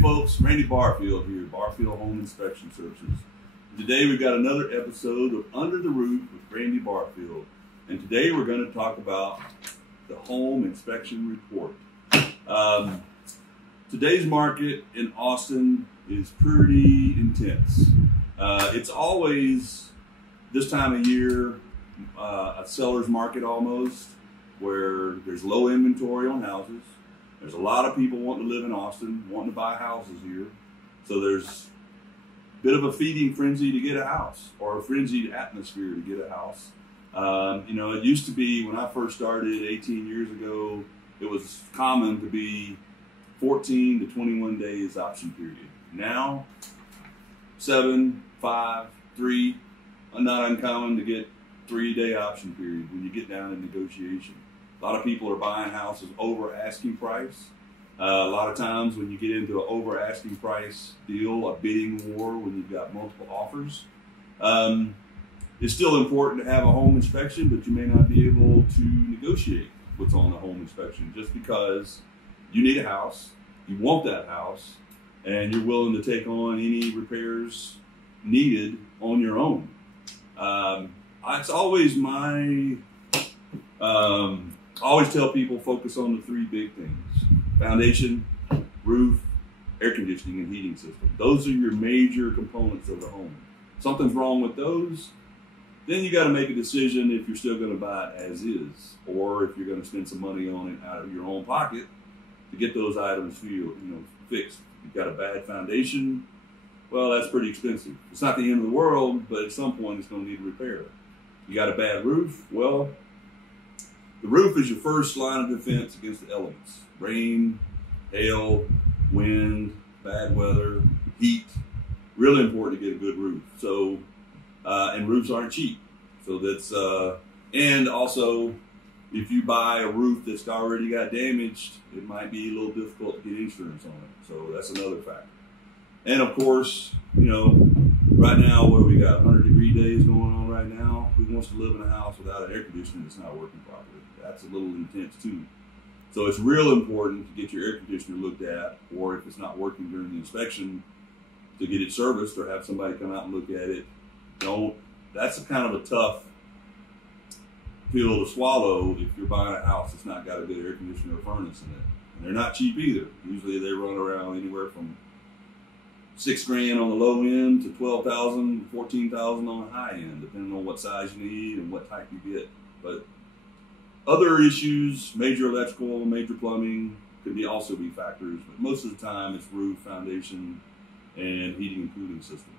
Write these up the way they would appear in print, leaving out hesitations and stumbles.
Hey folks, Randy Barfield here, Barfield Home Inspection Services. Today we've got another episode of Under the Roof with Randy Barfield. And today we're going to talk about the home inspection report. Today's market in Austin is pretty intense. It's always this time of year a seller's market almost, where there's low inventory on houses. There's a lot of people wanting to live in Austin, wanting to buy houses here. So there's a bit of a feeding frenzy to get a house, or a frenzied atmosphere to get a house. It used to be, when I first started 18 years ago, it was common to be 14 to 21 days option period. Now, 7, 5, 3, not uncommon to get 3-day option period when you get down in negotiation. A lot of people are buying houses over asking price. A lot of times when you get into an over asking price deal, a bidding war when you've got multiple offers, it's still important to have a home inspection, but you may not be able to negotiate what's on the home inspection just because you need a house, you want that house, and you're willing to take on any repairs needed on your own. It's always I always tell people focus on the 3 big things: foundation, roof, air conditioning, and heating system. Those are your major components of the home. Something's wrong with those, then you got to make a decision if you're still going to buy it as is, or if you're going to spend some money on it out of your own pocket to get those items fixed. You've got a bad foundation, well, that's pretty expensive. It's not the end of the world, but at some point it's going to need repair. You got a bad roof, well, the roof is your first line of defense against the elements: rain, hail, wind, bad weather, heat. Really important to get a good roof. So, and roofs aren't cheap. So that's, and also, if you buy a roof that's already got damaged, it might be a little difficult to get insurance on it. So that's another factor. And of course, right now, what do we got? 100-degree days going on right now. Who wants to live in a house without an air conditioner that's not working properly? That's a little intense too. So it's real important to get your air conditioner looked at, or if it's not working during the inspection, to get it serviced or have somebody come out and look at it. That's a kind of a tough pill to swallow if you're buying a house that's not got a good air conditioner or furnace in it. And they're not cheap either. Usually they run around anywhere from $6 grand on the low end to $12,000, $14,000 on the high end, depending on what size you need and what type you get. But other issues, major electrical, major plumbing, could also be factors. But most of the time, it's roof, foundation, and heating and cooling system.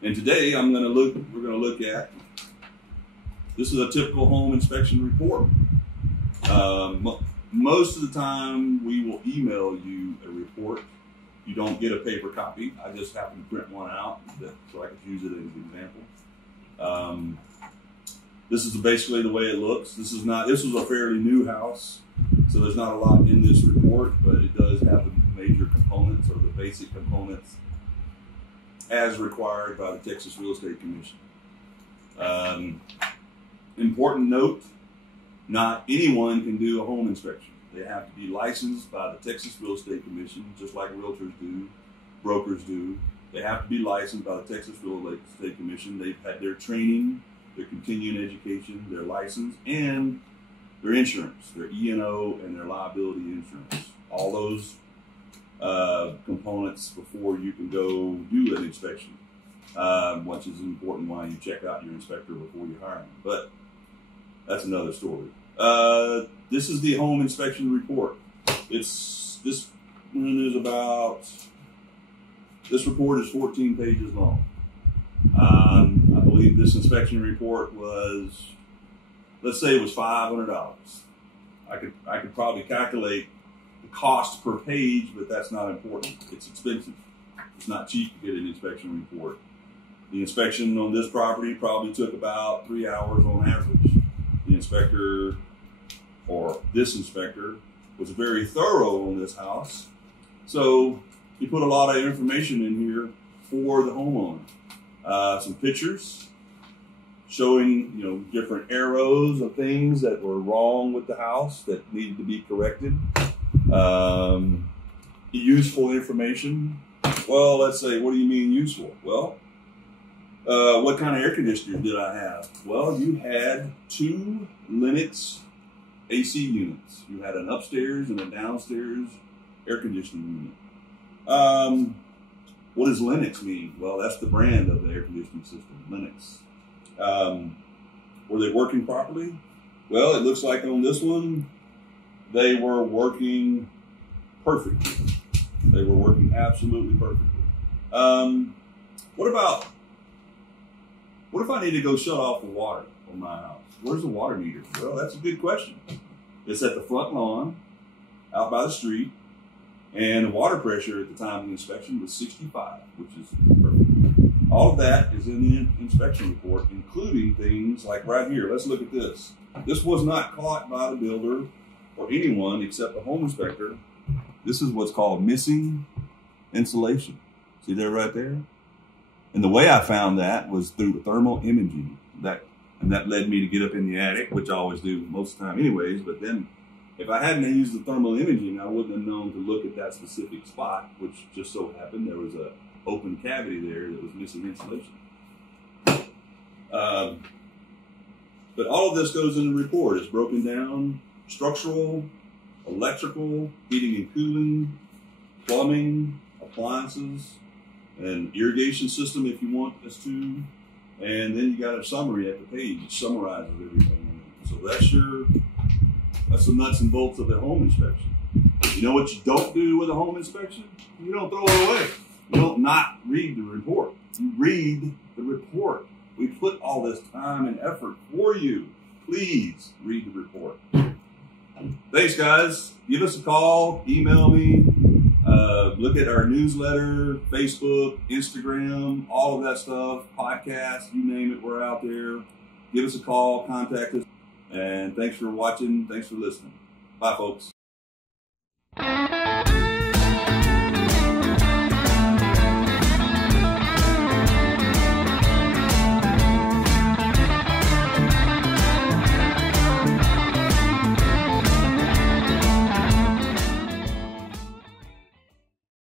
And today, we're going to look at. This is a typical home inspection report. Most of the time, we will email you a report. You don't get a paper copy. I just happen to print one out so I could use it as an example. This is basically the way it looks. This was a fairly new house, so there's not a lot in this report, but it does have the major components, or the basic components, as required by the Texas Real Estate Commission. Important note, not anyone can do a home inspection. They have to be licensed by the Texas Real Estate Commission, just like realtors do, brokers do. They have to be licensed by the Texas Real Estate Commission. They've had their training, their continuing education, their license, and their insurance, their E&O and their liability insurance. All those components before you can go do an inspection, which is important why you check out your inspector before you hire them. But that's another story. This is the home inspection report. This report is 14 pages long. I believe this inspection report was, let's say it was $500. I could probably calculate the cost per page, but that's not important. It's expensive. It's not cheap to get an inspection report. The inspection on this property probably took about 3 hours on average. The inspector, or this inspector, was very thorough on this house. So he put a lot of information in here for the homeowner. Some pictures showing, different arrows of things that were wrong with the house that needed to be corrected. Useful information. Well, let's say, what do you mean useful? Well, what kind of air conditioner did I have? Well, you had 2 Lennox AC units. You had an upstairs and a downstairs air conditioning unit. What does Lennox mean? Well, that's the brand of the air conditioning system, Lennox. Were they working properly? Well, it looks like on this one, they were working perfectly. They were working absolutely perfectly. What if I need to go shut off the water on my house? Where's the water meter? Well, that's a good question. It's at the front lawn, out by the street, and the water pressure at the time of the inspection was 65, which is perfect. All of that is in the inspection report, including things like right here. Let's look at this. This was not caught by the builder or anyone except the home inspector. This is what's called missing insulation. See there right there? And the way I found that was through thermal imaging. And that led me to get up in the attic, which I always do most of the time anyways. But then if I hadn't used the thermal imaging, I wouldn't have known to look at that specific spot, which just so happened there was an open cavity there that was missing insulation. But all of this goes in the report. It's broken down: structural, electrical, heating and cooling, plumbing, appliances, and irrigation system if you want us to. And then you got a summary at the page. It summarizes everything. So that's the nuts and bolts of the home inspection. You know what you don't do with a home inspection? You don't throw it away. You don't not read the report. You read the report. We put all this time and effort for you. Please read the report. Thanks, guys. Give us a call, email me, look at our newsletter, Facebook, Instagram, all of that stuff, podcast, you name it, we're out there. Give us a call, contact us, and thanks for watching. Thanks for listening. Bye, folks.